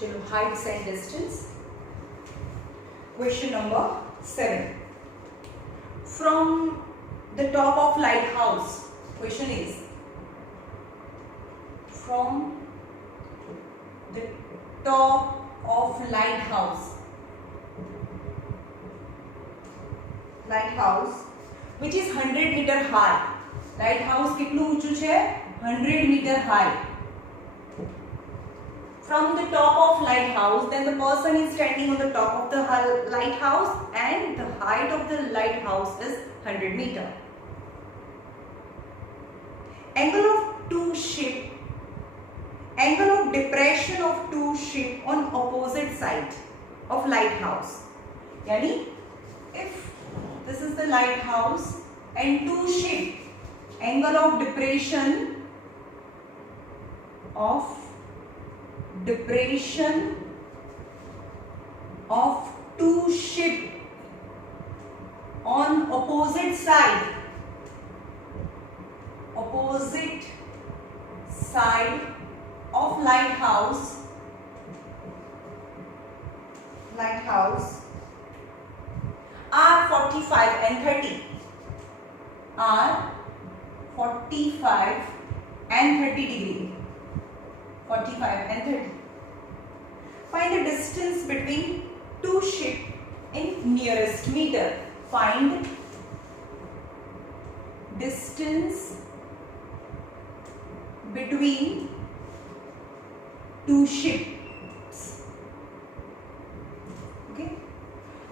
चलो heights and distance. Question number 7. From the top of lighthouse, question is from the top of lighthouse which is 100 meter high. Lighthouse कितनु ऊंचू छे? 100 meter high. From the top of lighthouse, then the person is standing on the top of the lighthouse, and the height of the lighthouse is 100 meter. Angle of depression of two ship on opposite side of lighthouse. Yani, if this is the lighthouse and two ship, angle of depression of two ship on opposite side of lighthouse are 45 and 30 degree. 45 and 30. Find the distance between two ship in nearest meter. Find distance between two ships. Okay.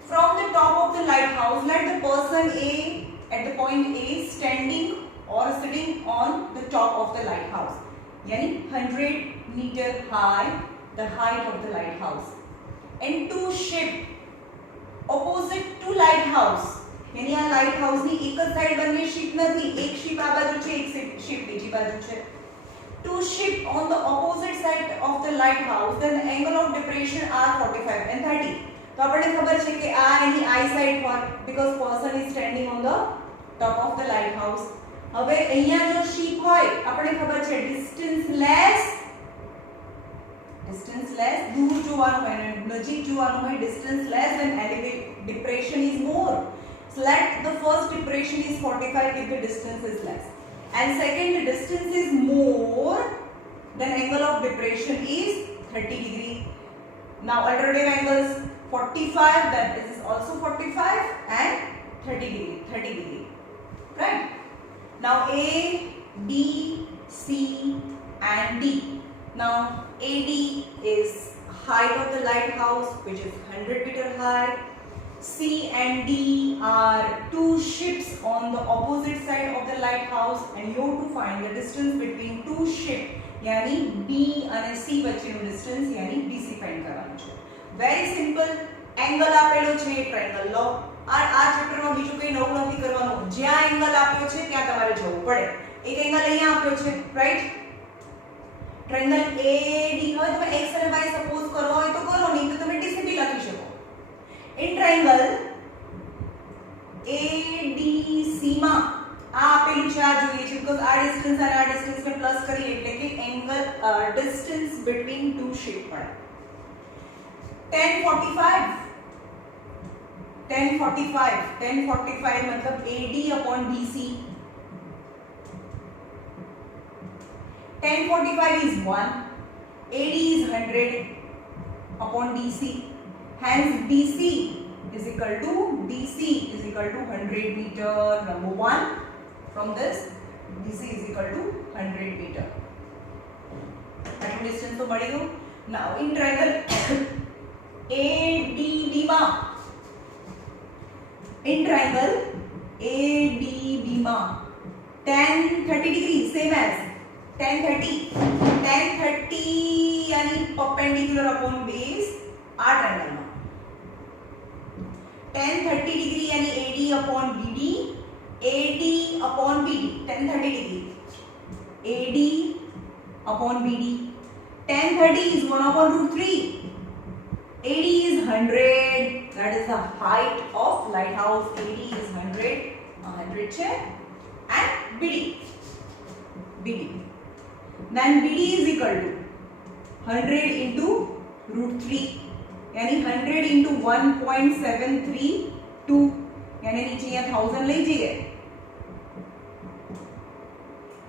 From the top of the lighthouse, let the person A at the point A standing or sitting on the top of the lighthouse. Yani 100 meter high, the height of the lighthouse. And two ship opposite to lighthouse. यानी आ lighthouse ની એક જ સાઈડ બંને શિપ નથી, એક શિપ આ બાજુ છે, એક શિપ બીજી બાજુ છે. Two ship on the opposite side of the lighthouse, then the angle of depression are 45 and 30. તો આપણને ખબર છે કે આ એની I side હોય, because person is standing on the top of the lighthouse. હવે અહીંયા જો શિપ હોય, આપણને ખબર છે distance less दूर જોવાનું હોય અને નજીક જોવાનું હોય. Distance less then depression is more. So let the first depression is 45 if the distance is less, and second the distance is more, then angle of depression is 30 degree. Now alternative angles 45, that this is also 45 and 30 degree, right? Now A, B, C and D. Now AD is height of the lighthouse, which is 100 meter high. C and D are two ships on the opposite side of the lighthouse, and you have to find the distance between two ships. यानी B અને C વચ્ચેનું distance यानी BC find કરવાનું છે. Very simple. Angle આપેલો છે, triangle લો. આ ચેપ્ટરમાં બીજું કંઈ નવું નથી કરવાનું. જ્યાં એંગલ આપ્યો છે ત્યાં તમારે જવું પડે. એક એંગલ અહીંયા આપ્યો છે, રાઈટ? ટ્રાયંગલ AD હોય તમે x અને y સપોઝ કરો હોય તો કરો, નહીં તો તમે DC બી લખી શકો. In triangle ADC માં આ આપેલું છે, આ જોઈએ છે, because આ distance અને આ distance ને પ્લસ કરી એટલે કે angle distance between two shape મળે. 1045 मतलब AD upon BC. 1045 is 1, AD is 100 upon DC. Hence DC is equal to 100 meter. Number 1, from this DC is equal to 100 meter. That distance तो बढ़ेगा. Now in triangle ADB માં, in triangle ADB માં 10-30 degree same as 10-30 यानी perpendicular upon base આ triangle માં 10-30 degree यानी AD upon BD, AD upon BD 10-30 degree, AD upon BD. 10-30 is 1 upon root 3. AD is 100. That is the height of lighthouse. AD is 100. 100 છે. And BD. Then BD is equal to 100 into √3 यानी 100 into 1.732 यानी नीचे यहाँ 1000 ले जाइए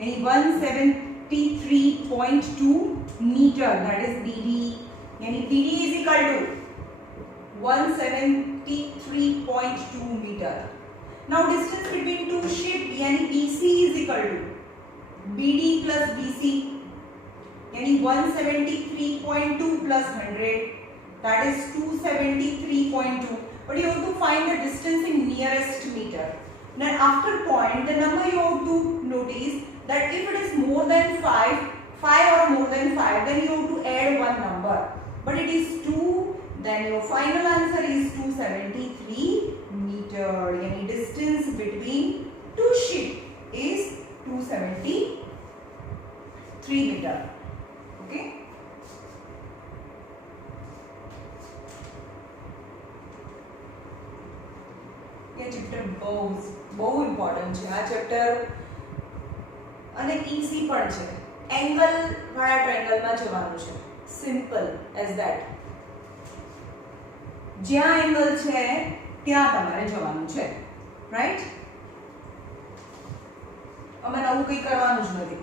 यानी 173.2 मीटर, दैट इज BD यानी BD is equal to 173.2 meter. Now distance between two ship यानी BC is equal to BD plus BC यानी 173.2 plus 100, that is 273.2. But you have to find the distance in nearest meter. Now after point, the number you have to notice that if it is more than 5 or more than 5, then you have to add one number. But it is 2, then your final answer is 273 meter. Yani distance between two ships is 273 meter. Okay. ये चैप्टर बहुत इम्पोर्टન્ટ છે આ ચેપ્ટર અને ઈઝી પણ છે. એંગલ વાળા ટ્રાયેંગલમાં જવાનું છે, સિમ્પલ એઝ ધેટ. જ્યાં એંગલ છે ત્યાં તમારે જવાનું છે, રાઈટ? અમે નવું કંઈ કરવાનું જ નથી.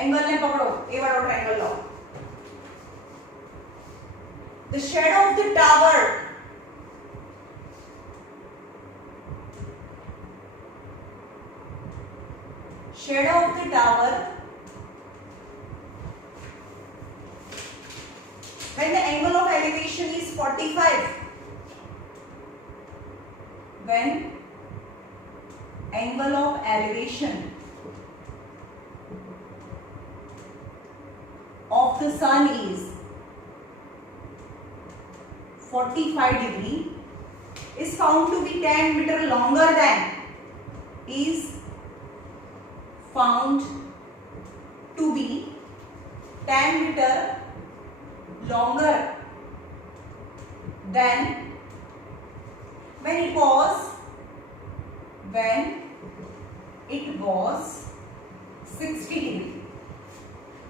એંગલને પકડો, એ વાળો ટ્રાયેંગલ લો. The shadow of the tower when the angle of elevation is 45, when angle of elevation of the sun is 45 degree, is found to be 10 meter longer than, is found to be 10 meter longer than when it was 60 degree.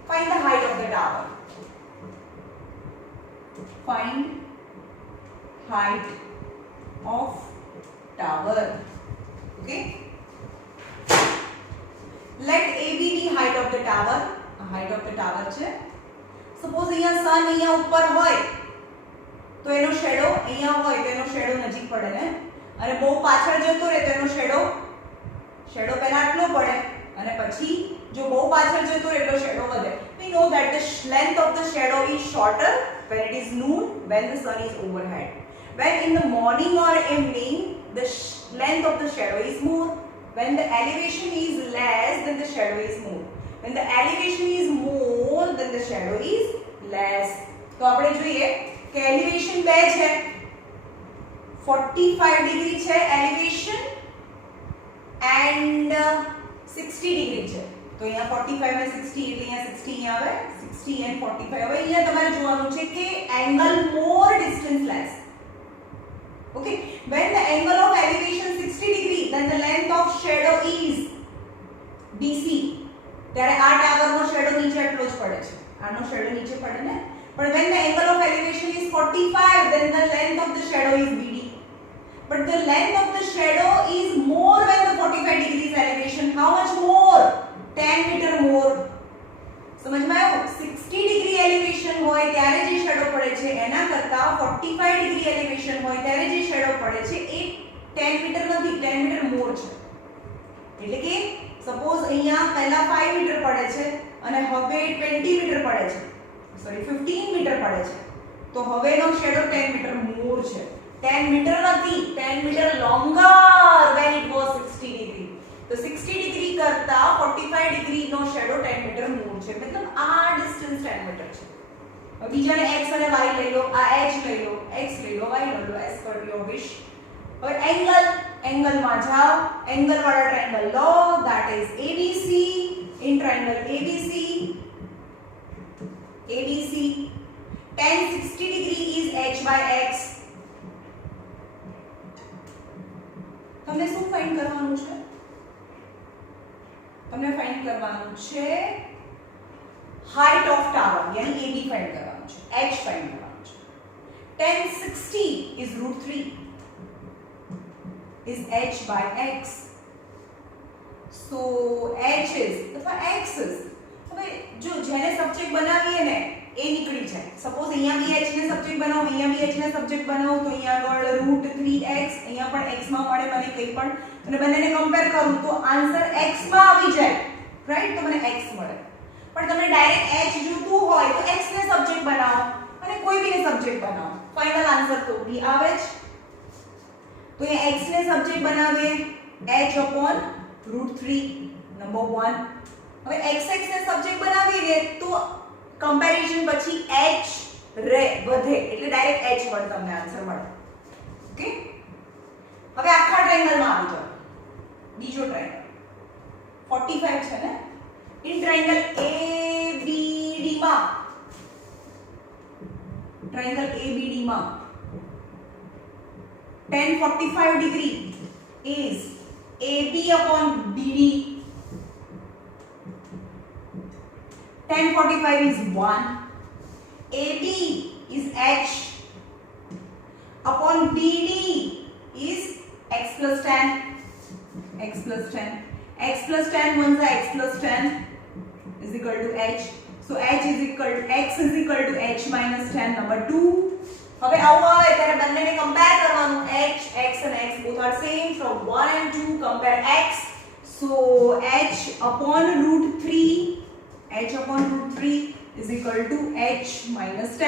Find the height of the tower. Find height of tower. Okay. Let AB be height of the tower. Height of the tower છે. Suppose અહીંયા sun અહીંયા ઉપર હોય તો એનો શેડો અહીંયા હોય તો એનો શેડો નજીક પડે ને, અને બહુ પાછળ જતો રહે તો એનો શેડો પહેલા આટલો પડે અને પછી જો બહુ પાછળ જતો રહે એટલો શેડો વધે. We know that the length of the shadow is shorter when it is noon, when the sun is overhead. When in the morning or evening, the length of the shadow is more. When the elevation is less, then the shadow is more. When the elevation is more, then the shadow is less. તો આપણે જોઈએ કે elevation બે છે, 45 ડિગ્રી છે elevation and 60 ડિગ્રી છે. તો અહીંયા 45 ને 60 એટલે અહીંયા 60 અહીંયા આવે, 60 and 45. હવે અહીંયા તમારે જોવાનું છે કે angle more, distance less. Okay, when the angle of elevation 60 degree, then the length of shadow is BC. ત્યારે આ ટાવરનો શેડો નીચે એટલો જ પડે છે, આનો શેડો નીચે પડે ને. But when the angle of elevation is 45, then the length of the shadow is BD. But the length of the shadow is more when the 45 degrees elevation. How much more? 10 meter more. સમજમાં આવ્યું? 60 degree elevation હોય ત્યારે જે શેડો પડે છે એના કરતા 45 degree elevation હોય ત્યારે જે શેડો પડે છે એ 10 મીટર નથી, 10 મીટર મોર છે. એટલે કે સપોઝ અહીંયા પહેલા 5 મીટર પડે છે અને હવે 20 મીટર પડે છે, સોરી 15 મીટર પડે છે, તો હવેનો શેડો 10 મીટર મોર છે. 10 મીટર નથી, 10 metre longer when it was 60 degree. તો 60 ડિગ્રી કરતા 45 ડિગ્રી નો શેડો 10 મીટર મોર છે, મતલબ આ ડિસ્ટન્સ 10 મીટર છે. હવે બીજાને x અને y લઈ લો, આ h લઈ લો, x લઈ લો, y લઈ લો, as per your wish. હવે એંગલ માં જાઓ, એંગલ વાળા ટ્રાયેંગલ લો, that is ABC. In triangle ABC, tan 60 degree is h by x. તમને શું ફાઇન્ડ કરવાનું છે? તમને ફાઇન્ડ કરવાનું છે હાઇટ ઓફ ટાવર, યાની AB ફાઇન્ડ કરવાનું છે, h ફાઇન્ડ કરવાનું છે. tan 60 is root 3 is h by x. So h is અથવા x is. હવે જો જેને સબ્જેક્ટ બનાવીએ ને એ નીકળી જાય. સપોઝ અહીંયા બી h ને સબ્જેક્ટ બનાવો, અહીંયા બી h ને સબ્જેક્ટ બનાવો તો અહીંયા આગળ √3x, અહીંયા પણ x માં મળે મને કંઈ પણ, અને બંનેને કમ્પેર કરું તો આન્સર x માં આવી જાય, રાઈટ? તો મને x મળે. પણ તમને ડાયરેક્ટ h જોતું હોય તો x ને સબ્જેક્ટ બનાવો અને કોઈ બીને સબ્જેક્ટ બનાવો, ફાઇનલ આન્સર તો b આવે જ. તો અહીંયા x ને સબ્જેક્ટ બનાવીએ h/√3 નંબર 1. હવે xx ને સબ્જેક્ટ બનાવીએ તો કમ્પેરિઝન પછી h વધે એટલે ડાયરેક્ટ h વડ તમને આન્સર મળે. ઓકે, હવે આખા ટ્રાયેંગલ માં આવી જાઓ. બીજો ટ્રાયેંગલ 45 છે ને, ઇન ટ્રાયેંગલ ABD માં, ટ્રાયેંગલ ABD માં tan 45 degree is AB/BD. tan 45 is 1. AB is h upon BD is x plus tan. x plus tan. x plus tan once x plus tan is equal to h. So h is equal to x is equal to h minus tan number 2. હવે આવું આવે ત્યારે બંનેને કમ્પેર કરવાનું. h, x and x both are same. From 1 and 2 compare x. So h upon √3 is equal to h minus 10.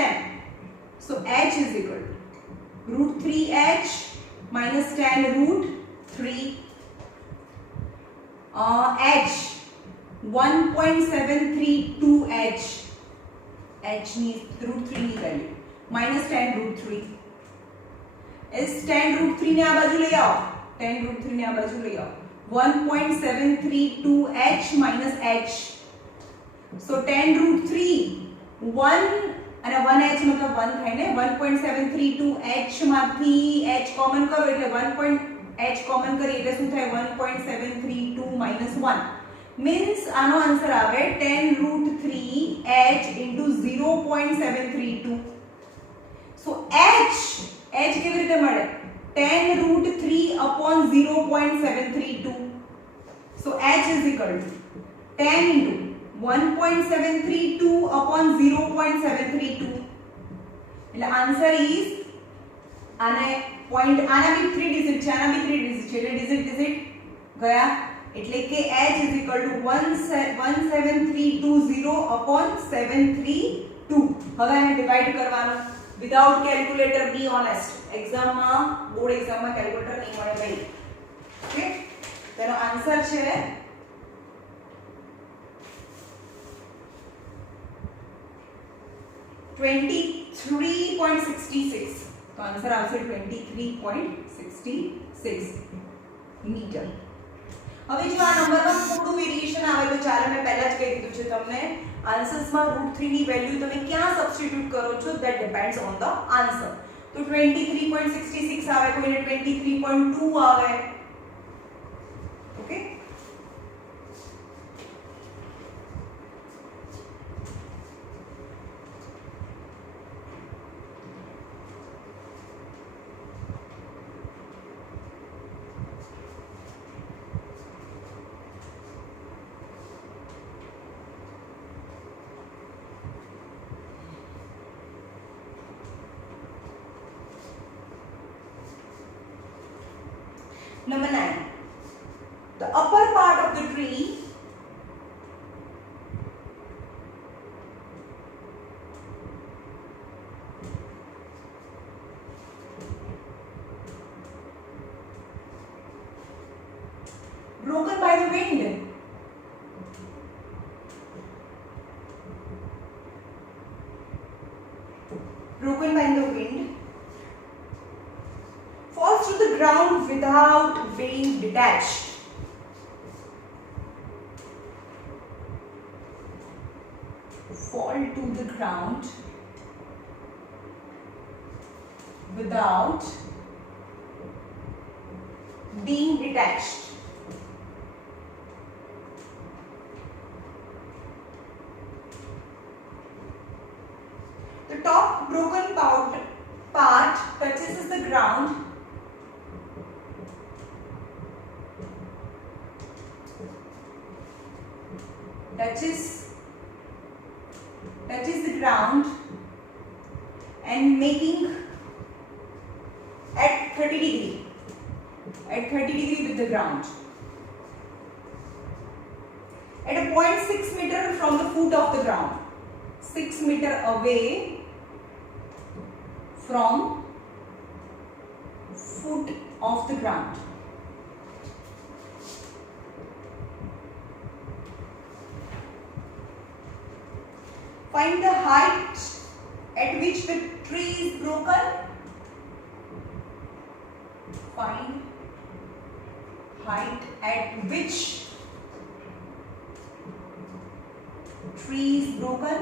So h is equal to √3h minus 10 √3. H 1.732h. h ની √3 ની value minus 10 √3 is 10 √3 ને આ બાજુ લઈ આવો. 10 √3 ને આ બાજુ લઈ આવો. 1.732h minus h. So 10 √3 1 અને 1h मतलब 1 થાય ને. 1.732h માંથી h કોમન કરો એટલે 1. h કોમન કરી એટલે શું થાય? 1.732 -1 means આનો આન્સર આવે 10 √3h into 0.732. So h કેવી રીતે મળે? 10 √3 upon 0.732. So h is equal to 10 into 1.732 upon 0.732. એટલે આન્સર ઇઝ આને પોઈન્ટ, આના બી 3 ડિજિટ છે, આના બી 3 ડિજિટ છે એટલે ડિજિટ ગયા, એટલે કે h is equal to 17320 upon 732. હવે આને ડિવાઇડ કરવાનું વિધાઉટ કેલ્ક્યુલેટર. બી ઓનેસ્ટ, એક્ઝામમાં બોર્ડ એક્ઝામમાં કેલ્ક્યુલેટર નહીં મળે ભાઈ. ઓકે, તેનો આન્સર છે 23.66. તો આન્સર આવશે 23.66 મીટર. હવે જો આ નંબરમાં થોડું વેરીએશન આવે તો ચાલે, મેં પહેલા જ કહી દીધું છે તમને, આન્સર્સમાં √3 ની વેલ્યુ તમે ક્યાં સબસ્ટિટ્યુટ કરો છો that depends on the answer. તો 23.66 આવે, કોઈને 23.2 આવે. Okay, number 9. The upper part of the tree broken by the wind. Broken by the wind falls to the ground without being detached. Fall to the ground without being detached. The top broken part touches the ground and making at 30 degree with the ground at a point 6 meter from the foot of the ground, 6 meter away from foot of the ground. Find the height at which the tree is broken. Find height at which tree is broken.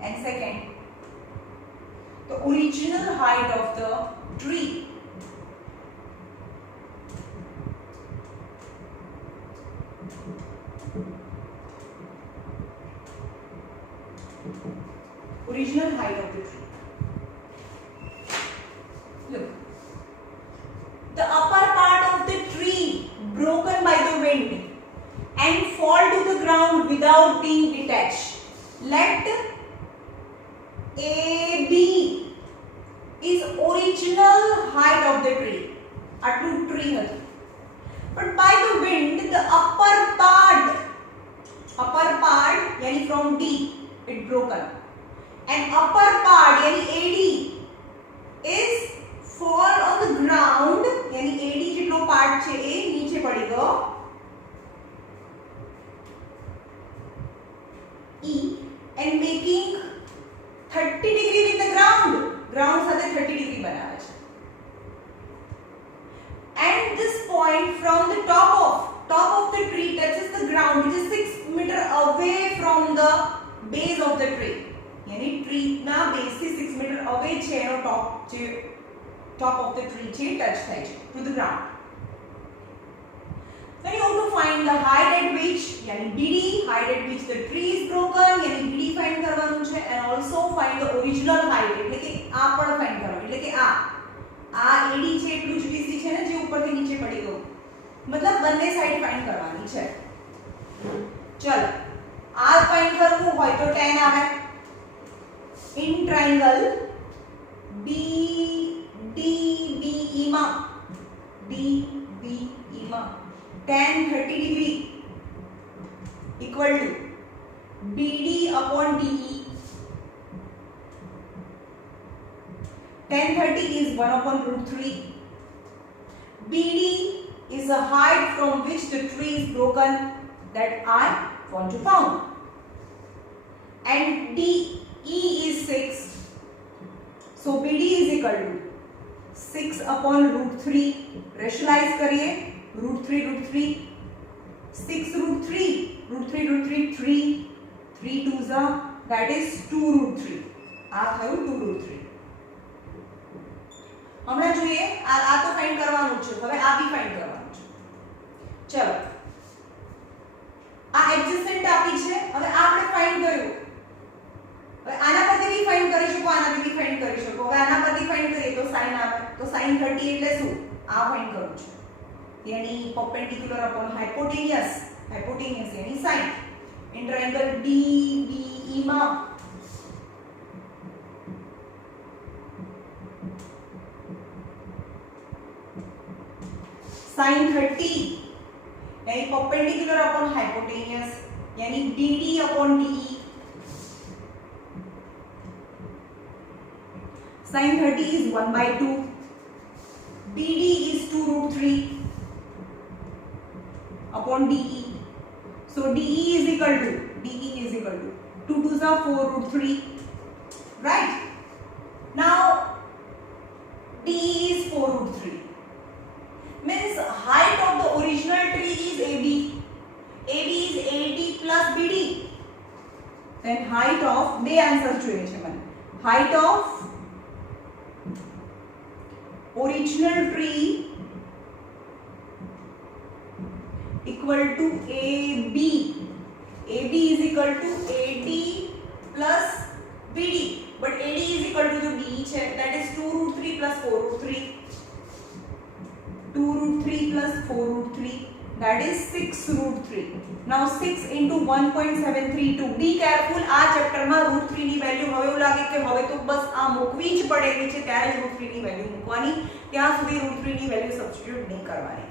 And second, the original height of the tree. Original height of the tree. Look, the upper part of the tree broken by the wind and fall to the ground without being detached. Let AB is original height of the tree. આટલું tree હતું. But by the wind, the upper part यानी from D it broken, and upper part यानी AD is fall on the ground यानी AD જેટલો part છે એ નીચે પડી ગયો E and making 30 degree with the ground સાથે 30 degree બનાવે છે. And this point from the top of the tree touches the ground, which is 6 meter away from the base of the tree. यानी tree ना base से 6 meter away છે એનો top of the tree છે touch થાય છે to the ground. Then you have to find the height at which यानी BD, height at which the tree is broken यानी BD find કરવાનું છે, and also find the original height એટલે કે આ પણ find કરવાનું એટલે કે આ AD છે એટલું જ BC છે ને જે ઉપરથી નીચે પડી ગયું, મતલબ બંને સાઈડ ફાઇન્ડ કરવાની છે. ચલો આ ફાઇન્ડ કરવું હોય તો tan આવે. ઇન ટ્રાયેંગલ DBE માં tan 30 degree equal to BD upon DE. Tan 30 is 1 upon root 3. BD is the height from which the tree is broken that I want to found. And DE is 6. So BD is equal to 6 upon root 3. Rationalize करिए. root 3, 6 root 3, 3, 3 2s are, that is 2 root 3. આ થયું 2 root 3. હમણાં જોઈએ આ તો ફાઇન્ડ કરવાનું છે, હવે આ બી ફાઇન્ડ કરવાનું છે. ચલો આ એડજસ્ટન્ટ આપી છે, હવે આ આપણે ફાઇન્ડ કર્યું. હવે આના પરથી બી ફાઇન્ડ કરી શકો, આનાથી બી ફાઇન્ડ કરી શકો. હવે આના પરથી ફાઇન્ડ કરીએ તો sin આવે, તો sin 30 એટલે શું? આ ફાઇન્ડ કરવું છે यानी perpendicular upon hypotenuse यानी sin. in triangle DBE માં sin 30 यानी perpendicular upon hypotenuse यानी BD upon DE. sin 30 is 1/2. BD is 2 root 3 upon DE. So DE is equal to 2 2s are 4 root 3. Right? Now DE is 4 root 3. Means height of the original tree is AB. AB is AD plus BD. Then height of બે આન્સર જોઈએ છે મને. Height of original tree equal to AB. AB is equal to AD plus BD. But AD is equal to the DE check. That is 2 root 3 plus 4 root 3. 2 root 3 plus 4 root 3. that is 6 root 3. Now 6 into 1.732. Be careful, આ ચેપ્ટરમાં root 3 ની વેલ્યુ હવે એવું લાગે કે હવે તો બસ આ મૂકવી જ પડેલી છે ત્યારે root 3 ની વેલ્યુ મૂકવાની, ત્યાં સુધી root 3 ની વેલ્યુ સબસ્ટિટ્યુટ નહીં કરવાની.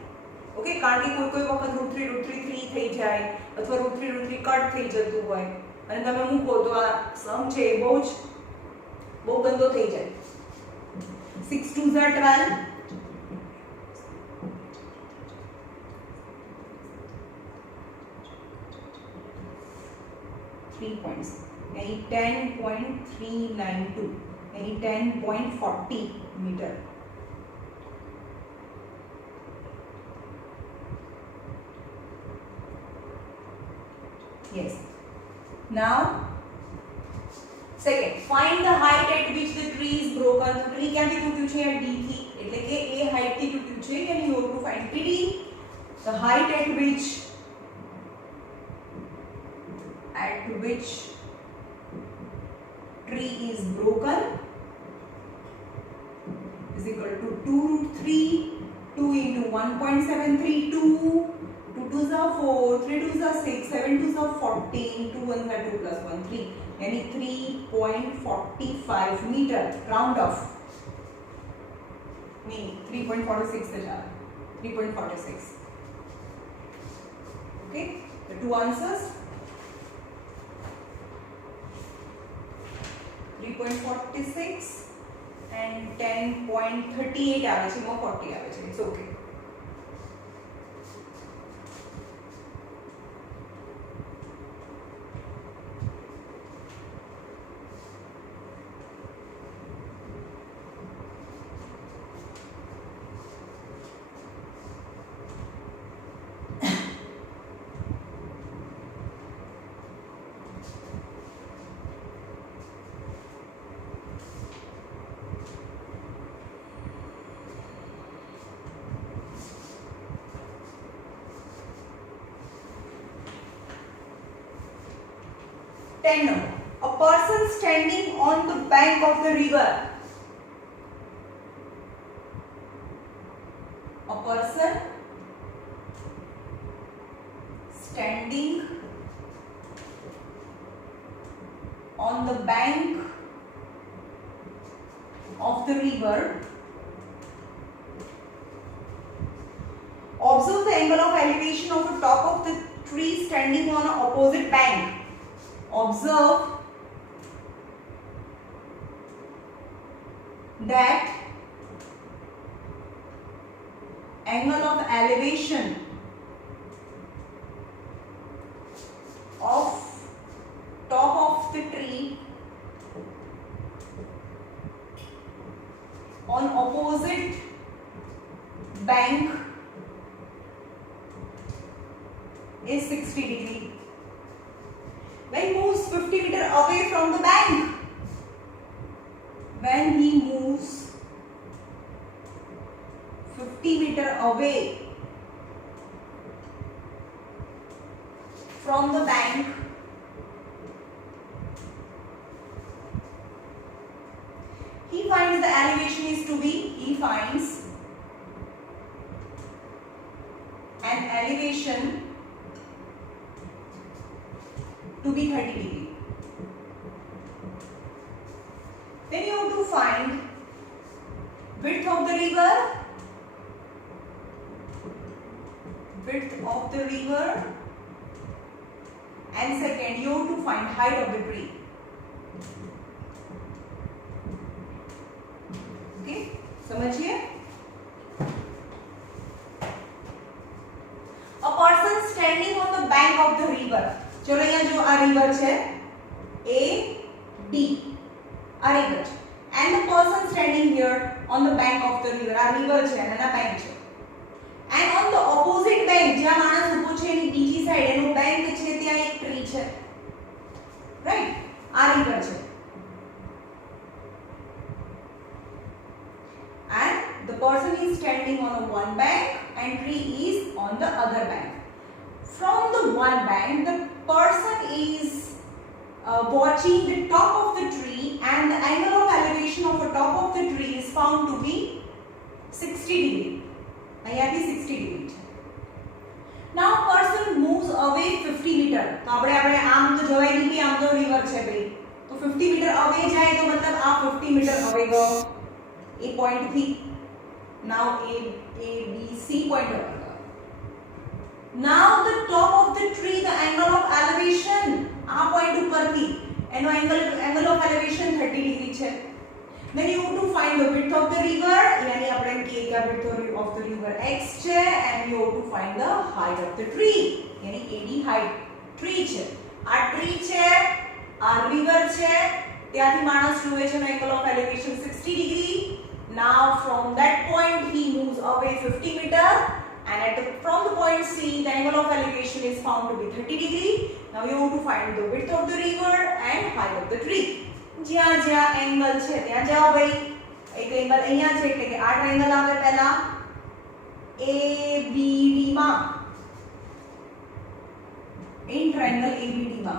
ઓકે, કારણ કે કોઈ વખત root 3 3 થઈ જાય અથવા root 3 કટ થઈ જતું હોય અને તમે મૂકો તો આ સમ છે બહુ ગંદો થઈ જાય. 6 2s are 12. 3 points, यानी 10.392, यानी 10.40 meter. Yes. Now, second, find the height at which the tree is broken. So tree ક્યાંથી તૂટ્યું છે? D થી, એટલે કે એ height થી તૂટ્યું છે, and you have to find TD, the height at which tree is broken is equal to 2 root 3, 2 into 1.732, 2 2s are 4, 3 2s are 6, 7 2s are 14, 2 1s are 2 plus 1 3, यानी 3.45 meter, round off. नहीं 3.46 से जा 3.46. Okay, the two answers 3.46 and 10.38 આવે છે, 40 આવે છે. It's okay. Number. A person standing on the bank of the river. A person standing on the bank of the river. Observe the angle of elevation of the top of the tree standing on an opposite bank. Observe that angle of elevation of top of the tree on opposite bank is 60 degree. When he moves 50 meter away from the bank, when he moves 50 meter away from the bank, he finds the elevation is to be, he finds an elevation to be 30 degree. Then you have to find width of the river, and second you have to find height of the tree. Okay, समझिए. A person standing on the bank of the river. चलो यहाँ जो a river है A D a river and the person standing here on the bank of the river, a river है ना बैंक है, and on the opposite bank જ્યાં માણસ ઊભો છે એની બીજી સાઈડ એનું બેંક છે ત્યાં એક ટ્રી છે, રાઈટ? આ રિવર છે and the person is standing on one bank and tree is on the other bank. From the one bank, the person is watching the top of the tree and the angle of elevation of the top of the tree is found to be 60 degree. અહીંયાથી 60 degree. Now person moves away 50 मीटर, तो આપણે આમ તો જવાય નહીં કે આમ તો રિવર છે ભાઈ, તો 50 મીટર અવે જાય તો મતલબ આ 50 મીટર અવે ગયો એ પોઈન્ટ થી. Now A B C point over. Now the top of the tree, the angle of elevation આ પોઈન્ટ ઉપરથી એનો angle of elevation 30 ડિગ્રી છે. Then you have to find the width of the river, यानी આપણે કે क्या width of the river x છે, and you have to find the height of the tree, यानी AD height tree છે. આ tree છે, આ river છે, ત્યાંથી માણસ જુએ છે angle of elevation 60 degree. Now from that point he moves away 50 meter, and from the point C the angle of elevation is found to be 30 degree. Now you have to find the width of the river and height of the tree. જ્યાં જ્યાં એંગલ છે ત્યાં જાઓ ભાઈ. એક એંગલ અહીંયા છે એટલે કે આ ટ્રાયેંગલ આવે પહેલા ABD માં, इन ट्रायंगल ABD માં.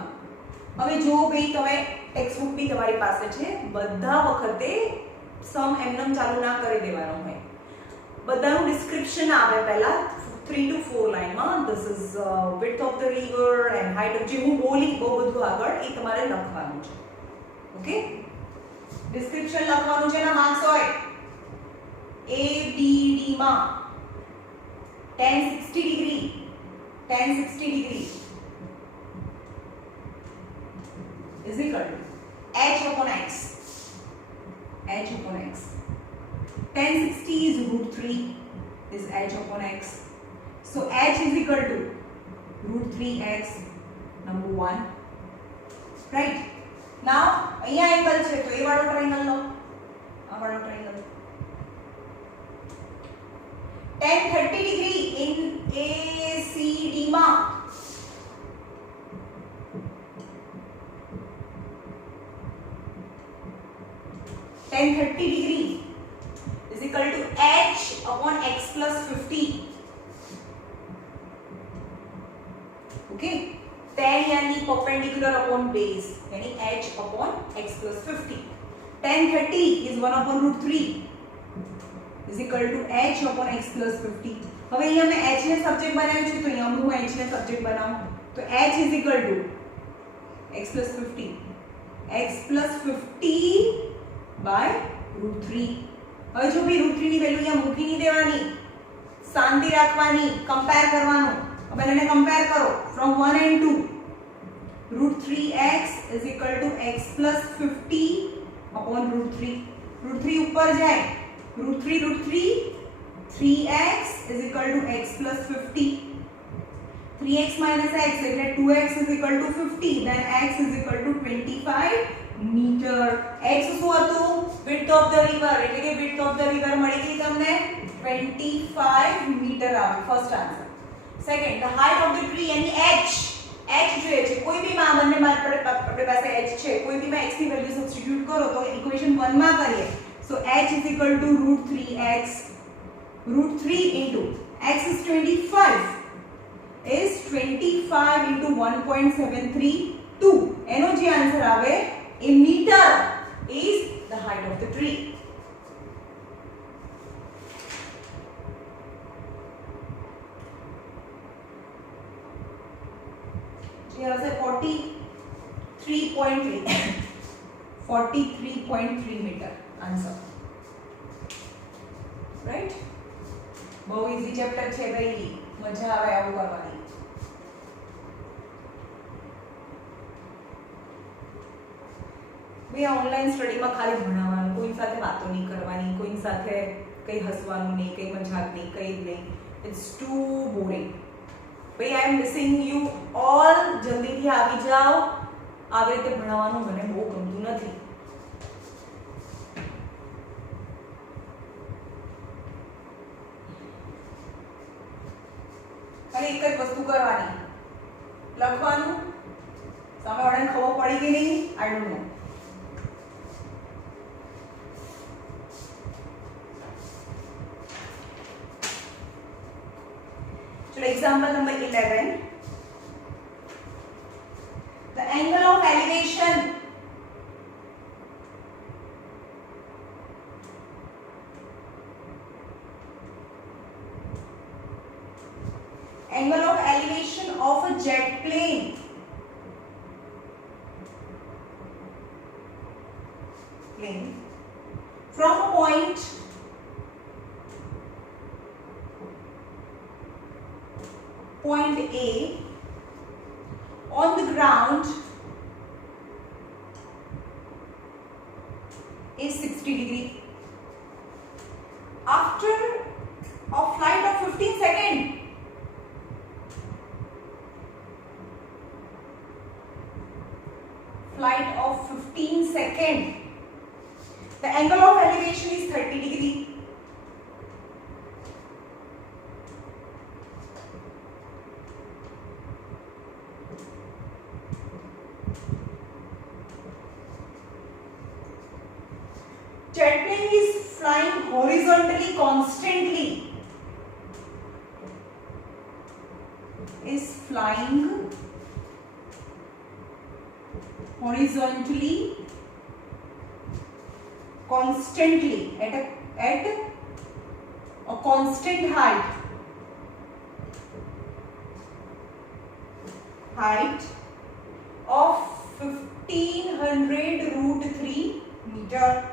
હવે જો ભાઈ તમે ટેક્સ્ટબુક બી તમારી પાસે છે, બધા વખતે સમ એમનેમ ચાલુ ના કરી દેવાનો હોય, બધાનું ડિસ્ક્રિપ્શન આવે પહેલા 3 to 4 લાઈન માં. This is width of the river and height of, જે હું બોલી બહુ બધું આગળ એ તમારે લખવાનું છે. ઓકે, ડિસ્ક્રિપ્શન લખવાનું છે ના માર્ક્સ હોય. ABD માં tan 60 degree, tan 60 degree is equal to h upon x, h upon x. Tan 60 is √3 is h upon x, so h is equal to √3x, number 1, right? Now અહીંયા એંગલ છે તો એ વાળો ટ્રાયેંગલ લો, આ વાળો triangle tan 30 degree in ACD માં tan 30 degree is equal to h upon x plus 50. Okay, tan यानी perpendicular upon base, यानी h upon x plus 50. tan 30 is 1 upon √3 is equal to h upon x plus 50. હવે અહીંયા મેં h ને સબ્જેક્ટ બનાવ્યું છે, તો અહીંયા હું h ને સબ્જેક્ટ બનાવું તો h is equal to x plus 50, x plus 50 by √3. હવે જો ભઈ √3 ની વેલ્યુ અહીંયા મૂકી નહીં દેવાની, શાંતિ રાખવાની, કમ્પેર કરવાનું. હવે એને કમ્પેર કરો from 1 and 2. √3x is equal to x plus 50 upon √3. √3 ऊपर जाए, √3 3x is equal to x plus 50. 3x minus x એટલે 2x is equal to 50. Then x is equal to 25 meter. x શું હતું? width of the river, એટલે કે width of the river મળી ગઈ તમને 25 meter આવે. First answer. Second, the height of the tree यानी h. h જોઈએ છે, કોઈ બી માં બંને માં આપણે પાસે h છે, કોઈ બી માં x ની વેલ્યુ સબસ્ટિટ્યુટ કરો તો ઇક્વેશન 1 માં કરીએ. So h is equal to √3x. √3 into x is 25 is 25 into 1.732. એનો જે આન્સર આવે એ metre is the height of the tree. જે આવશે 43.3 43.3 મીટર આન્સર. રાઈટ, બહુ ઈઝી ચેપ્ટર છે ભાઈ, મજા આવે આવું કરવાની. ભાઈ ઓનલાઈન સ્ટડીમાં ખાલી ભણાવવાનું, કોઈ સાથે વાતો નહીં કરવાની, કોઈ સાથે કંઈ હસવાનું નહીં, કંઈ મજાક નહીં, કંઈ જ નહીં. It's too boring. ભાઈ I am missing you all. જલ્દીથી આવી જાઓ, આવી રીતે ભણાવવાનું મને બહુ ગમતું નથી. અને એક જ વસ્તુ કરવાની, લખવાનું. સામેવાળાને ખબર પડી કે નહીં I don't know. So example number 11. The angle of elevation angle of elevation of a jet plane from a point A on the ground is 60 degree. After a flight of 15 seconds, the angle of elevation is 30 degree. Jet plane is flying horizontally constantly. Is flying horizontally constantly at a constant height of 1500 root 3 meter.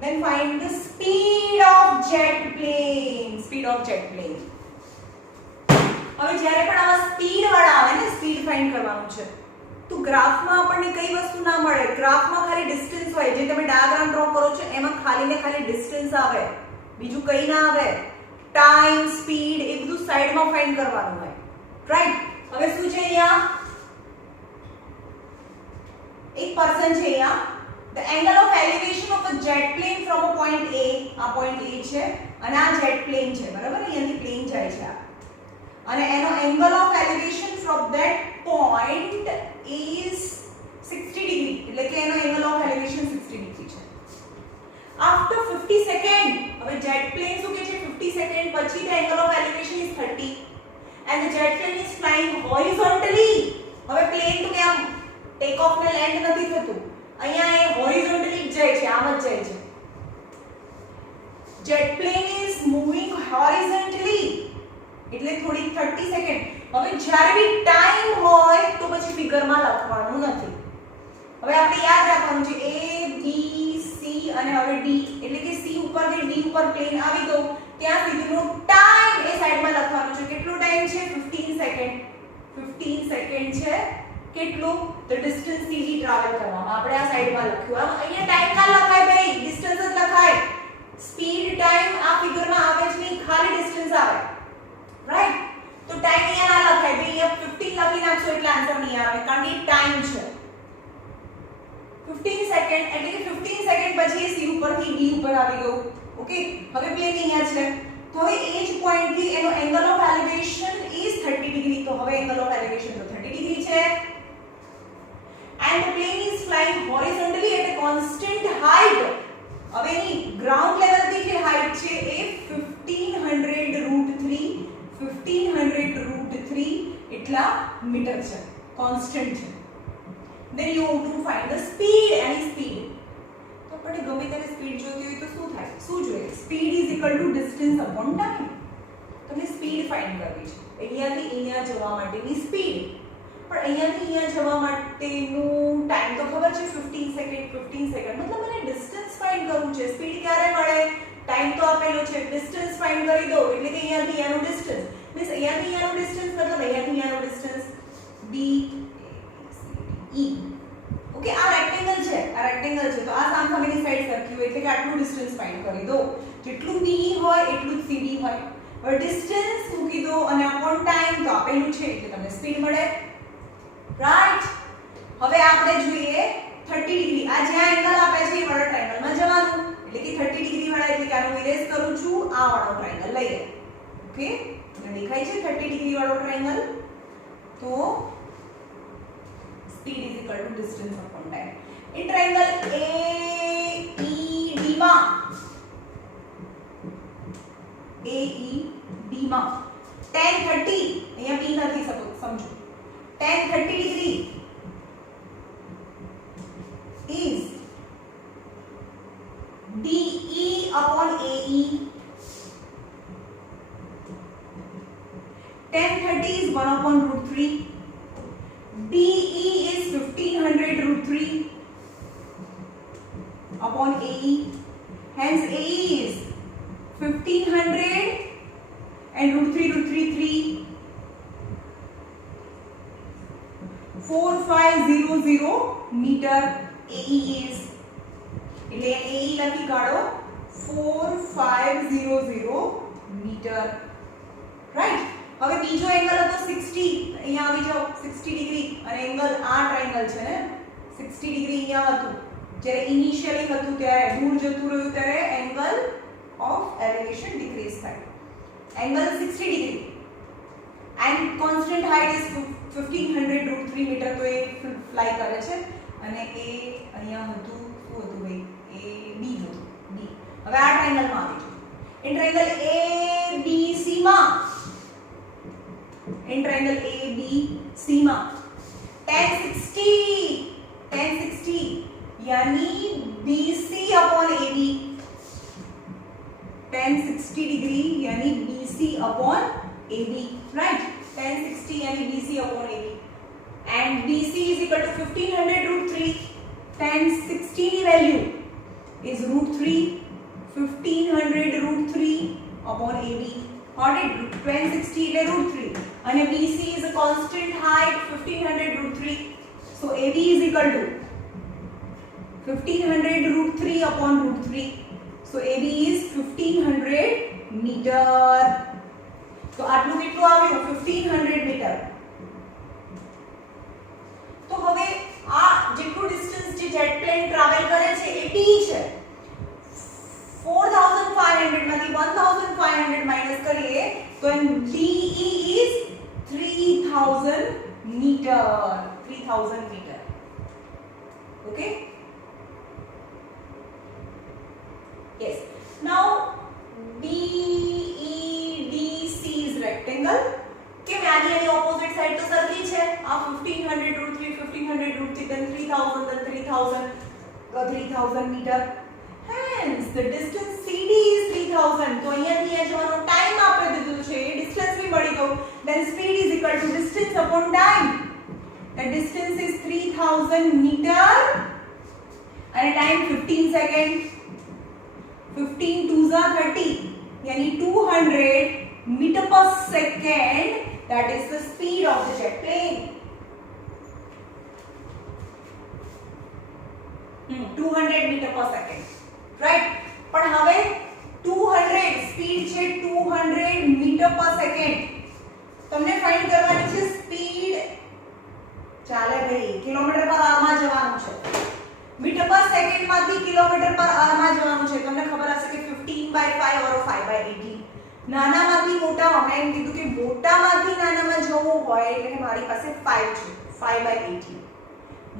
Then find the speed of jet plane. હવે જ્યારે પણ આવા સ્પીડ વાળા આવે ને, speed find કરવાનું છે, તો ગ્રાફમાં આપણને કઈ વસ્તુ ના મળે, ગ્રાફમાં ખાલી ડિસ્ટન્સ હોય. જે તમે ડાયાગ્રામ ડ્રો કરો છો એમાં ખાલી ને ખાલી ડિસ્ટન્સ આવે, બીજું કઈ ના આવે. ટાઈમ, સ્પીડ એ બધું સાઈડમાં ફાઇન્ડ કરવાનું હોય, રાઈટ? હવે શું છે અહીંયા? એક પર્સન છે અહીંયા. The angle of elevation of a jet plane from a point A, આ point A છે અને આ jet plane છે, બરાબર? અહીંયાથી પ્લેન જાય છે અને એનો angle of elevation from that point is 60 degree, એટલે કે એનો angle of elevation 60 degree છે. After 50 second, હવે jet plane શું કે છે? 50 second પછી the angle of elevation is 30 and the jet plane is flying horizontally. હવે પ્લેન તો કે આમ ટેક ઓફ ને લેન્ડ નથી થતું, અહીંયા એ હોરિઝોન્ટલી જ જાય છે, આમ જ જાય છે. Jet plane is moving horizontally એટલે થોડી 30 સેકન્ડ. હવે જ્યારે બી ટાઈમ હોય તો પછી ફિગરમાં લખવાનું નથી. હવે આપણે યાદ રાખવાનું છે A B C અને હવે D, એટલે કે C ઉપર કે D ઉપર પ્લેન આવી ગયું ત્યાં સુધીનો ટાઈમ એ સાઈડમાં લખવાનું છે. કેટલો ટાઈમ છે? 15 સેકન્ડ. 15 સેકન્ડ છે. કેટલું? ધ ડિસ્ટન્સ CD ટ્રાવેલ કરવામાં. આપણે આ સાઈડમાં લખ્યું. અહીંયા ટાઈમ ના લખાય ભાઈ, ડિસ્ટન્સ જ લખાય. સ્પીડ ટાઈમ આ ફિગરમાં આવે જ નહીં, ખાલી ડિસ્ટન્સ આવે, રાઈટ? તો ટાઈમ અહીંયા ના લખાય ભાઈ, અહીંયા 15 લખી નાખશો એટલે આન્સર નહીં આવે, કારણ કે ટાઈમ છે 15 સેકન્ડ. એટલે કે 15 સેકન્ડ પછી એ C ઉપરથી D ઉપર આવી ગયું. ઓકે, હવે પ્લેન અહીંયા છે, તો હવે એ જ પોઈન્ટ થી એનો એંગલ ઓફ એલિવેશન ઇઝ 30 ડિગ્રી. તો હવે એંગલ ઓફ એલિવેશન તો 30 ડિગ્રી છે. And the plane is flying horizontally at a constant height. હવે એની ગ્રાઉન્ડ લેવલ થી જે હાઈટ છે એ 1500 રૂટ 3 એટલા મીટર છે, કોન્સ્ટન્ટ છે. Then you have to find the speed. એની સ્પીડ તો આપણે ગમે ત્યારે સ્પીડ જોતી હોય તો શું થાય? શું જોઈએ? Speed is equal to distance upon time. તમને સ્પીડ ફાઇન્ડ કરવી છે, અહીંયાથી અહીંયા જવા માટેની સ્પીડ. પણ અહીંયાથી અહીંયા જવા માટેનું ટાઈમ તો ખબર છે 15 સેકન્ડ. મતલબ મને ડિસ્ટન્સ ફાઇન્ડ કરવું છે. સ્પીડ ક્યારે મળે? ટાઈમ તો આપેલો છે, ડિસ્ટન્સ ફાઇન્ડ કરી દો. એટલે કે અહીંયાથી અહીંયાનું ડિસ્ટન્સ મીન્સ અહીંયાથી અહીંયાનું ડિસ્ટન્સ મતલબ અહીંયાથી અહીંયાનું ડિસ્ટન્સ B E. ઓકે, આ રેક્ટેંગલ છે, તો આ સામસામેની સાઈડ સરખી હોય એટલે કે આટલું ડિસ્ટન્સ ફાઇન્ડ કરી દો. જેટલું BE હોય એટલું જ CD હોય. હવે ડિસ્ટન્સ મૂકી દો અને અપોન ટાઈમ તો આપેલું છે એટલે તમને સ્પીડ મળે, રાઈટ? હવે આપણે જોઈએ 30 ડિગ્રી. આ જ્યાં એંગલ આપે છે એ વાળા ટ્રાયેંગલમાં જવાનું. એટલે કે 30 ડિગ્રી વાળા એટલે કે આનું ઇરેઝ કરું છું, આ વાળો ટ્રાયેંગલ લઈએ. ઓકે, તમને દેખાય છે 30 ડિગ્રી વાળો ટ્રાયેંગલ? તો speed is equal to distance upon time. In triangle AED માં tan 30 અહીંયા P નથી, સમજો. tan 30 degree is DE upon AE. Tan 30 is 1 upon root 3. DE is 1500 root 3 upon AE. Hence AE is 1500 and root 3 3. 4500 meter AE is. એટલે AE લખી કાઢો 4500 મીટર, રાઈટ. હવે બીજો એંગલ હતો 60, અહીંયા આવી જાઓ 60 ડિગ્રી, અને એંગલ આ ટ્રાયેંગલ છે ને 60 ડિગ્રી અહીંયા હતું. જ્યારે ઇનિશિયલી હતું ત્યારે દૂર જતું રહ્યું ત્યારે એંગલ ઓફ એલિવેશન ડિક્રીઝ થાય. Angle 60 degree and constant height is 1500 root 3 metre, તો એ ફ્લાય કરે છે. અને એ અહીંયા હતું, શું હતું ભાઈ, એ બી હતું, બી. હવે આ ટ્રાયેંગલમાં આવી જાઓ. ઇન ટ્રાયેંગલ ABC માં, in triangle ABC માં tan 60 यानी BC upon AB, tan 60 डिग्री यानी BC upon AB, right? tan 60 यानी BC upon AB and BC is equal to 1500 root 3. tan 60 ની value is root 3, 1500 root 3 upon AB. Got it? tan 60 એટલે root 3 and BC is a constant height 1500 root 3. So AB is equal to 1500 root 3 upon root 3. So AB is 1500 meter. So આટલું કેટલું આવ્યું? 1500 meter. તો હવે આ જેટલું ડિસ્ટન્સ જે જેટ પ્લેન ટ્રાવેલ કરે છે એ d છે. 4500 માંથી 1500 માઈનસ કરીએ તો DE is 3000 meter. 3000 meter. Okay? Yes. Now BEDC is rectangle. કે આની એની ઓપોઝિટ સાઈડ તો સરખી છે. આ 1500 root 3, 1500 root 3, then 3000, then 3000 meter. Hence the distance CD is 3000. તો અહીંયાથી અહીંયા જવાનો ટાઈમ આપી દીધું છે, ડિસ્ટન્સ બી મળી ગયું. Then speed is equal to distance upon time. The distance is 3000 meter and time 15 second. 15 2s are 30 यानी 200 meter per second. That is the speed of the jet plane. 200 meter per second. Right? પણ હવે 200 સ્પીડ છે 200 મીટર પર સેકન્ડ. તમને ફાઇન્ડ કરવાની છે સ્પીડ. ચાલે ભાઈ, કિલોમીટર પર આર માં જવાનું છે. મીટર પર સેકન્ડ માંથી કિલોમીટર પર આર માં જવાનું છે. તમને ખબર હશે કે 15/5 or 5/18. નાનામાંથી મોટામાં, મેં એમ કીધું કે મોટામાંથી નાનામાં જવું હોય એટલે મારી પાસે 5 છે, 5/18.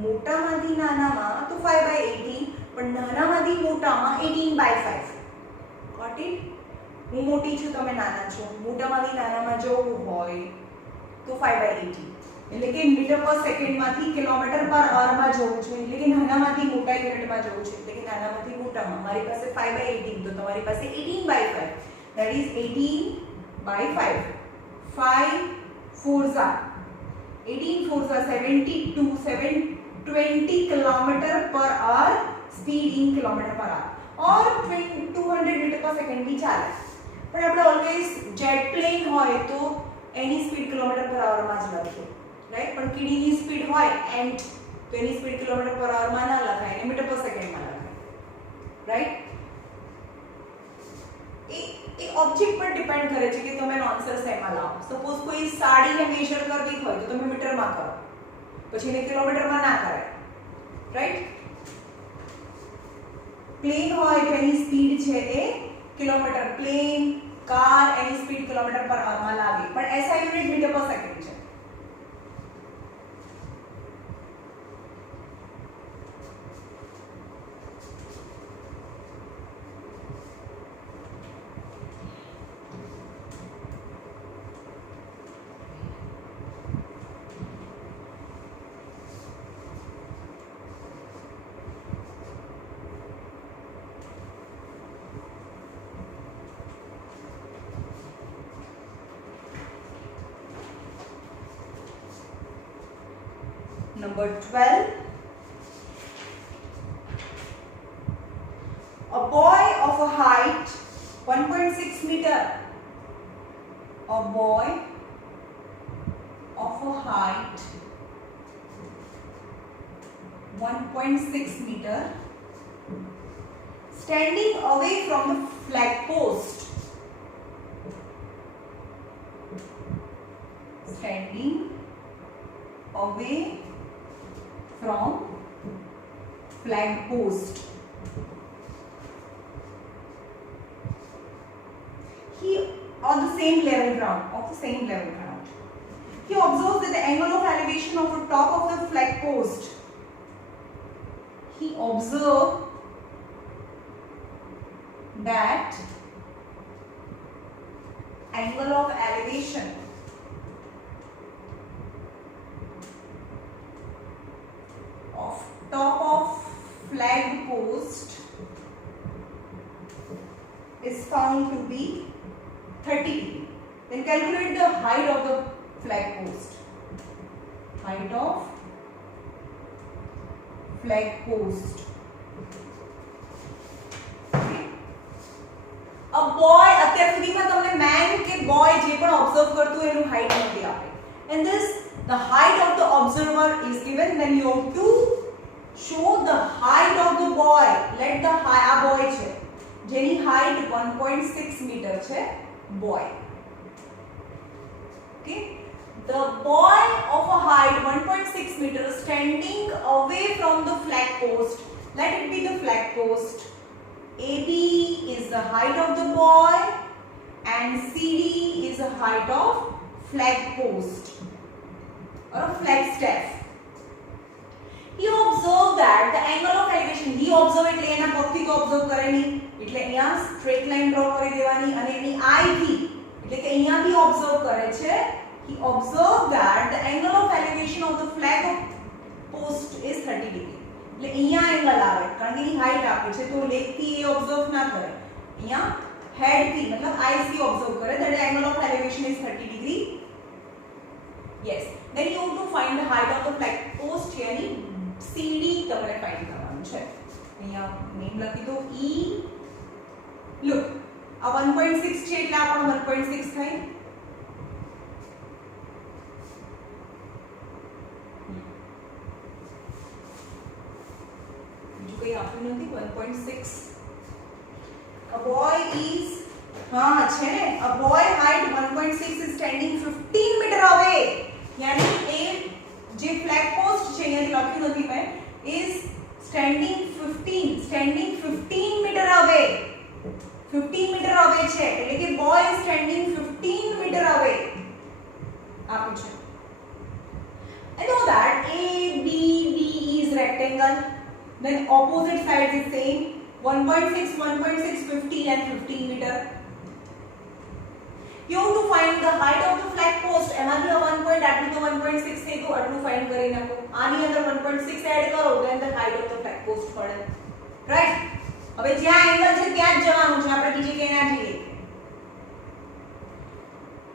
મોટામાંથી નાનામાં તો 5/18, પણ નાનામાંથી મોટામાં 18/5. Got it? હું મોટી છું, તમે નાના છો. મોટામાંથી નાનામાં જવું હોય તો 5/18. એટલે કે મીટર પર સેકન્ડમાંથી કિલોમીટર પર અવરમાં જવું છે, એટલે કે નાનામાંથી મોટા યુનિટમાં જવું છે, એટલે કે નાનામાંથી મોટામાં. મારી પાસે 5/18, તો તમારી પાસે 18/5. That is 18/5. 5 4s are 18 4s are 72, 720 kilometer per hour speed in kilometer per hour or 200 meter per second भी ચાલે. પણ આપણે ઓલવેઝ જેટ પ્લેન હોય તો એની સ્પીડ કિલોમીટર પર આવરમાં જ લખીએ, રાઈટ? પણ કીડીની સ્પીડ હોય એન્ટ તો એની સ્પીડ કિલોમીટર પર આવરમાં ના લખાય, એને મીટર પર સેકન્ડમાં લખાય, રાઈટ? એ ઓબ્જેક્ટ પર ડિપેન્ડ કરે છે કે તમે આન્સર શેમાં લાવો. સપોઝ કોઈ સાડીને મેઝર કરવી હોય તો તમે મીટરમાં કરો, પછી એને કિલોમીટરમાં ના કરાય, રાઈટ? પ્લેન હોય તો એની સ્પીડ છે એ કિલોમીટર, પ્લેન કાર એની સ્પીડ કિલોમીટર પર આવરમાં લાગે, પણ એસઆઈ યુનિટ મીટર પર સેકન્ડ છે. Number 12. A boy of a height 1.6 meter. A boy of a height 1.6 meter standing away from the flag post. Standing away from flag post. He on the same level ground. He observes that the angle of elevation of the top of the flag post. He observed that angle of elevation of top of flag post is found to be 30 degree. Then calculate the height of the flag post. Height of flag post. A boy અત્યાર સુધીમાં તમને man કે boy જે પણ observe કરતું એનું height નથી આપે. And this the height of the observer is given. Then you have to show the height of the boy. Let the આ boy છે જેની height 1.6 meter છે boy. Okay. The boy of a height 1.6 meter standing away from the flag post. Let it be the flag post. AB is the height of the boy and CD is the height of flag post or a flag staff. He observed that the angle of elevation. He observed એટલે એના પગથી તો observe કરે નહીં એટલે અહીંયા straight line draw કરી દેવાની અને એની eye થી એટલે કે અહીંયાથી observe કરે છે. He observed that the angle of elevation of the flag of post is 30 degree. એટલે અહીંયા એંગલ આવે કારણ કે એની હાઈટ આપી છે તો લેગ થી એ ઓબ્ઝર્વ ના કરે અહીંયા હેડ થી મતલબ આઈસ થી ઓબ્ઝર્વ કરે that the angle of elevation is 30 degree. Yes, then you have to find the height of the flag post. यानी CD તમારે ફાઇન્ડ કરવાનું છે. અહીંયા નેમ લખી દો E. look આ 1.6 છે એટલે આપણો 1.6 થાય. કોઈ આપ્યું નથી 1.6. A boy is હા છે ને a boy height 1.6 is standing 15 meter away. यानी એ જે flag post છે અહીંયાથી લખ્યું નથી મેં is standing 15 meter away. 15 meter away છે એટલે કે boy is standing 15 meter away આપ્યું છે. I know that ABD is rectangle. Then opposite sides is same 1.6, 1.6, 15 and 15 meter. You have to find the height of the flag post. એમાંથી 1 આટલું તો 1.6 થઈ તો આટલું ફાઇન્ડ કરી નાખો. આની અંદર 1.6 એડ કરો then the height of the flag post મળે. રાઈટ. હવે જ્યાં એંગલ છે ત્યાં જ જવાનું છે આપણે બીજે ક્યાંય ના જઈએ.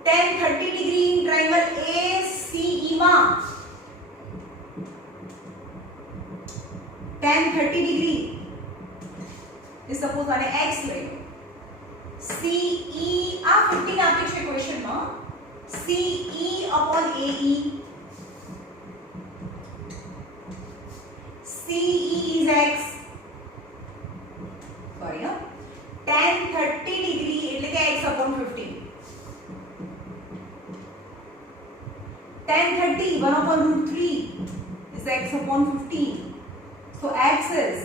tan 30 degree in triangle ACE માં tan 30 degree is suppose આને x લઈ CE આ 15 આપી છે ક્વેશ્ચન માં CE upon AE CE is x sorry no tan 30 degree એટલે કે x upon 15 tan 30 1 upon root 3 is x upon 15. So x is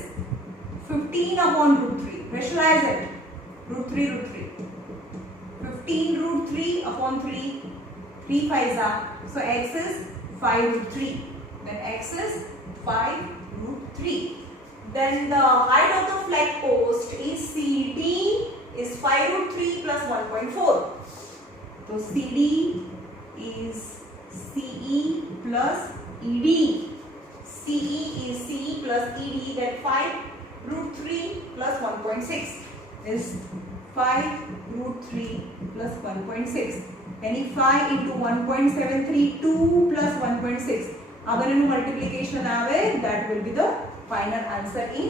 15 upon root 3. Rationalize it. Root 3, root 3. 15 root 3 upon 3. 3 5s are. So x is 5 root 3. Then x is 5 root 3. Then the height of the flag post is CD is 5 root 3 plus 1.4. So CD is CE plus ED. CE is CE plus ED, then 5 root 3 plus 1.6 is 5 root 3 plus 1.6. Any 5 into 1.732 plus 1.6. આ બંનેનું મલ્ટિપ્લિકેશન આવે, that will be the final answer in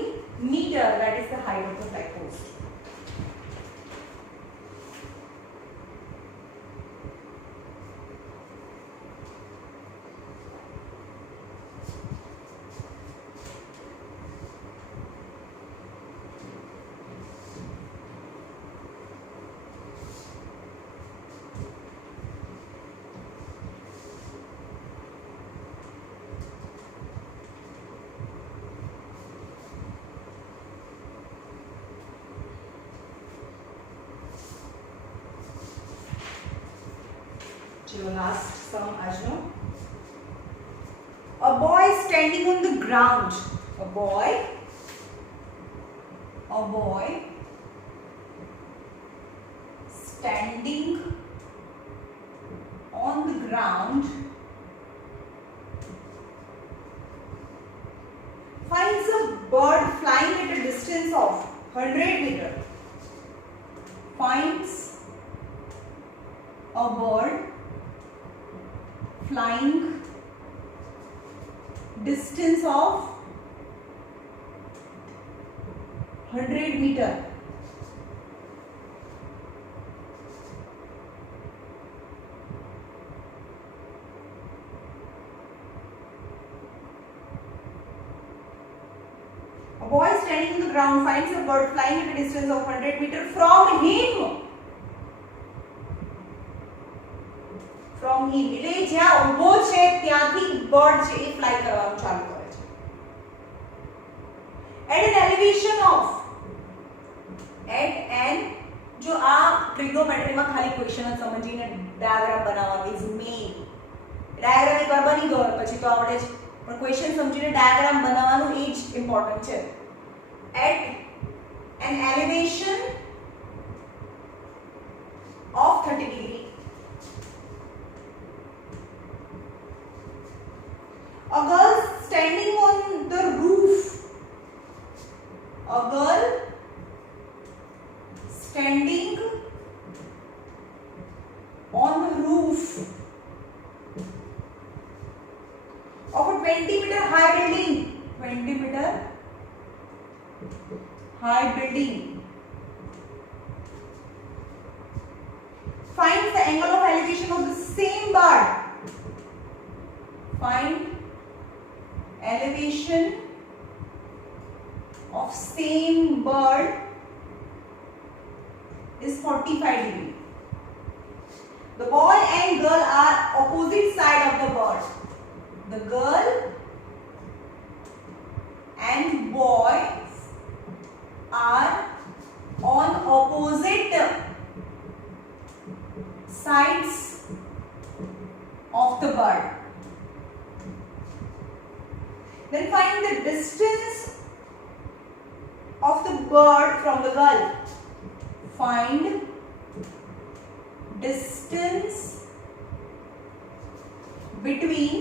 meter, that is the height of the flag post. Your last sum, Ajno. A boy standing on the ground. A boy standing on the ground finds a bird flying at a distance of 100 meter. Finds a bird flying distance of 100 meter. A boy standing on the ground finds a bird flying at a distance of 100 meter from him. From him એટલે જ્યાં ઊભો છે ત્યાંથી બર્ડ છે એ ફ્લાય કરવાનું ચાલુ કરે છે. At an elevation of જો આ ટ્રિગ્નોમેટ્રીમાં ખાલી ક્વેશ્ચન જ સમજીને ડાયાગ્રામ બનાવવાનો ઇઝ મેઇન. ડાયાગ્રામ એકવાર બની ગયો પછી તો આવડે જ, પણ ક્વેશ્ચન સમજીને ડાયાગ્રામ બનાવવાનું એ જ ઇમ્પોર્ટન્ટ છે. At an elevation of 30 degree, a girl standing on the roof. A girl standing on the roof of a 20-meter high building. 20-meter high building. Finds the angle of elevation of the same bird. Find elevation of same bird is 45 degree. The boy and girl are opposite side of the bird. The girl and boy are on opposite sides of the bird. Then find the distance of the bird from the girl. Find distance between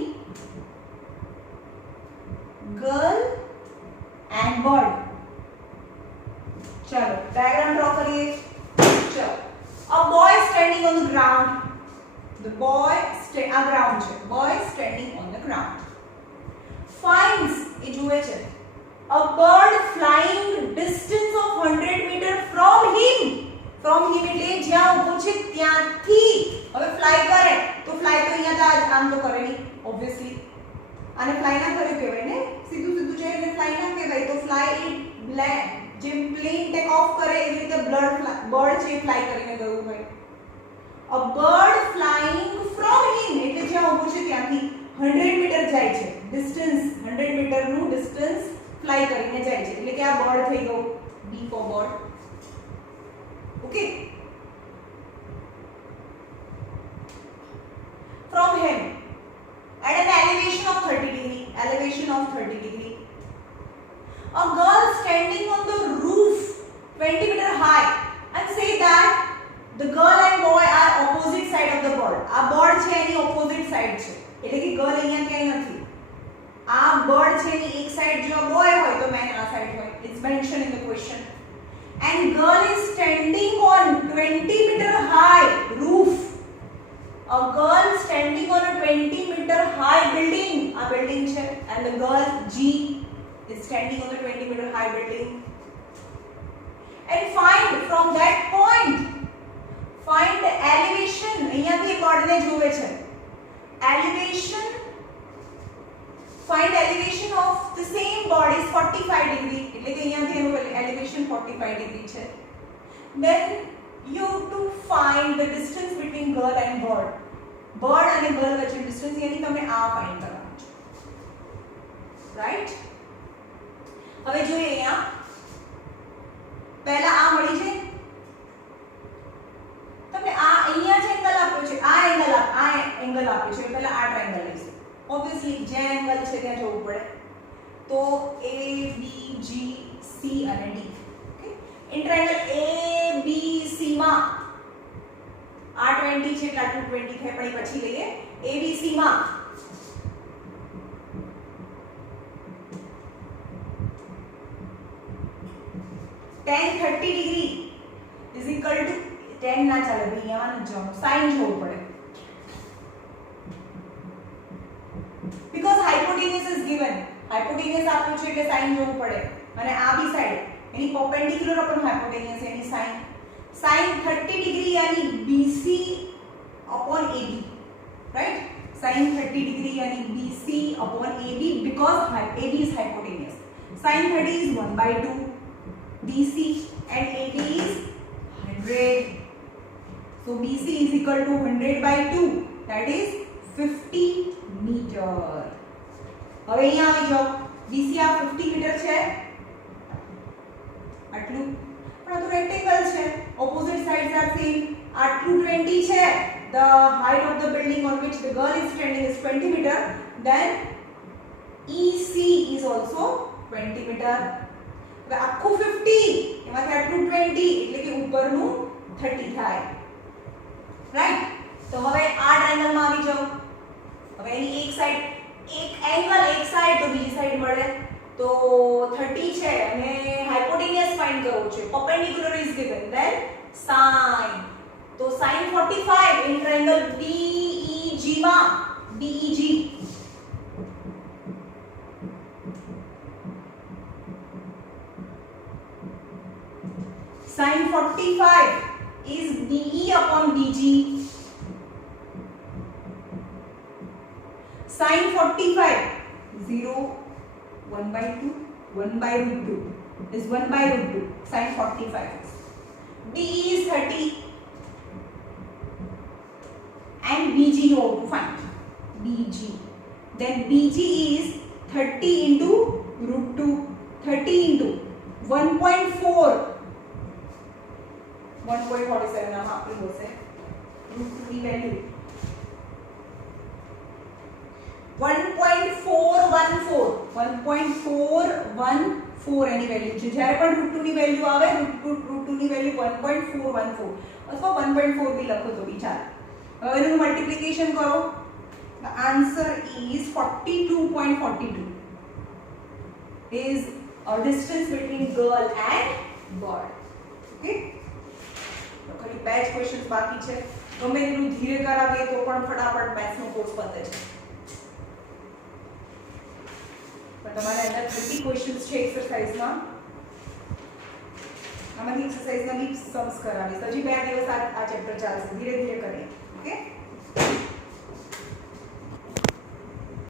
girl and bird. चलो diagram draw करिए. चलो a boy standing on the ground. The boy ground છે. Boy standing on the ground. Finds એ જુએ છે a bird flying distance of 100 meter from him. From him એટલે જ્યાં ઊભો છે ત્યાંથી. હવે ફ્લાય કરે તો ફ્લાય તો અહીંયા આમ તો કરે નહીં obviously. આને ફ્લાય ના કર્યું કહેવાય ને, સીધું સીધું જઈને ફ્લાય ના કહેવાય. તો ફ્લાય એ જેમ પ્લેન ટેક ઓફ કરે એવી રીતે બર્ડ છે ફ્લાય કરીને ગયું હોય. a bird flying from him એટલે જ્યાં ઊભો છે ત્યાંથી 100 મીટર જાય છે. ડિસ્ટન્સ 100 મીટર નું ડિસ્ટન્સ ફ્લાય કરીને જાય છે એટલે કે આ બર્ડ થઈ ગયો. B for bird. Okay. From him at an elevation of 30 degree. Elevation of 30 degree. A girl standing on the roof 20 meter high and say that the girl and boy are opposite side of the bird. આ bird છે એની opposite side છે એટલે કે girl અહીંયા ક્યાંય નથી. આ bird છે એની એક side જો boy હોય તો man આ side હોય. It's mentioned in the question. And girl is standing on 20 meter high roof. A girl standing on a 20 meter high building. આ building છે and the girl G is standing on the 20-meter high building. And find from that point, find the elevation. અહીંયાથી કોર્ડિનેટ જોવે છે. Elevation, find elevation of the same body is 45 degree. એટલે કે અહીંયાથી એનું elevation 45 degree છે. Then you have to find the distance between girl and bird. Bird અને girl વચ્ચેનું distance यानी તમે આ find કરવાનું છે. Right? હવે જોઈએ અહીંયા પહેલા આ મળી છે તમને આ અહીંયા જે એંગલ આપ્યો છે આ એંગલ આપ્યો છે પહેલા આ ટ્રાયેંગલ લઈશું ઓબ્વિયસલી જે એંગલ છે ત્યાં જવું પડે તો A B G C અને D okay in triangle A B C માં આ 20 છે એટલે આ 220 થાય પણ પછી લઈએ A B C માં tan 30 degree is equal to tan ના ચાલે ભાઈ यहाँ ન જાઓ sin જોવું પડે because hypotenuse is given hypotenuse આપ્યું છે એટલે sin જોવું પડે અને આ બી સાઈડ એની perpendicular upon hypotenuse એની sin 30 degree यानी BC upon AB right sin 30 degree यानी BC upon AB because AB is hypotenuse sin 30 is 1/2 BC and AB is 100. So BC is equal to 100/2. That is 50 meter. હવે અહીંયા આવી જાઓ BC આ 50 મીટર છે આટલું પણ આ તો રેક્ટેંગલ છે opposite sides are same આ 220 છે the height of the building on which the girl is standing is 20 meter then EC is also 20 meter હવે આખું 50 એમાંથી આટલું 20 એટલે કે ઉપરનું 30 થાય રાઈટ તો હવે આ ટ્રાયેંગલ માં આવી જાઓ હવે એની એક સાઈડ એક એંગલ એક સાઈડ તો બીજી સાઈડ મળે તો 30 છે અને હાઇપોટેન્યુસ ફાઇન્ડ કરવું છે perpendicular is given then sin તો sin 45 ઇન ટ્રાયેંગલ DEG માં DEG sin 45 is DE upon DG. Sin 45 0 1/2 1/√2 is 1/√2 sin 45 DE is 30 and BG you have to find BG then BG is 30 into √2 30 into 1.4 1.47 નામ આપેલું હશે √2 ની વેલ્યુ 1.414 એની વેલ્યુ છે જ્યારે પણ √2 ની વેલ્યુ આવે √2 ની વેલ્યુ 1.414 અથવા 1.4 બી લખો તો બી ચાલે હવે એનું મલ્ટીપ્લિકેશન કરો the answer is 42.42 is a distance between girl and bird okay ખાલી બે જ ક્વેશ્ચન્સ બાકી છે ગમે એટલું ધીરે કરાવીએ તો પણ ફટાફટ મેથ્સનો કોર્સ પતે છે પણ તમારે અંદર 30 ક્વેશ્ચન્સ છે એક્સરસાઇઝમાં આમાંથી એક્સરસાઇઝમાં 20 सम्स કરાવીશ હજી બે દિવસ આ ચેપ્ટર ચાલશે ધીરે ધીરે કરીએ ઓકે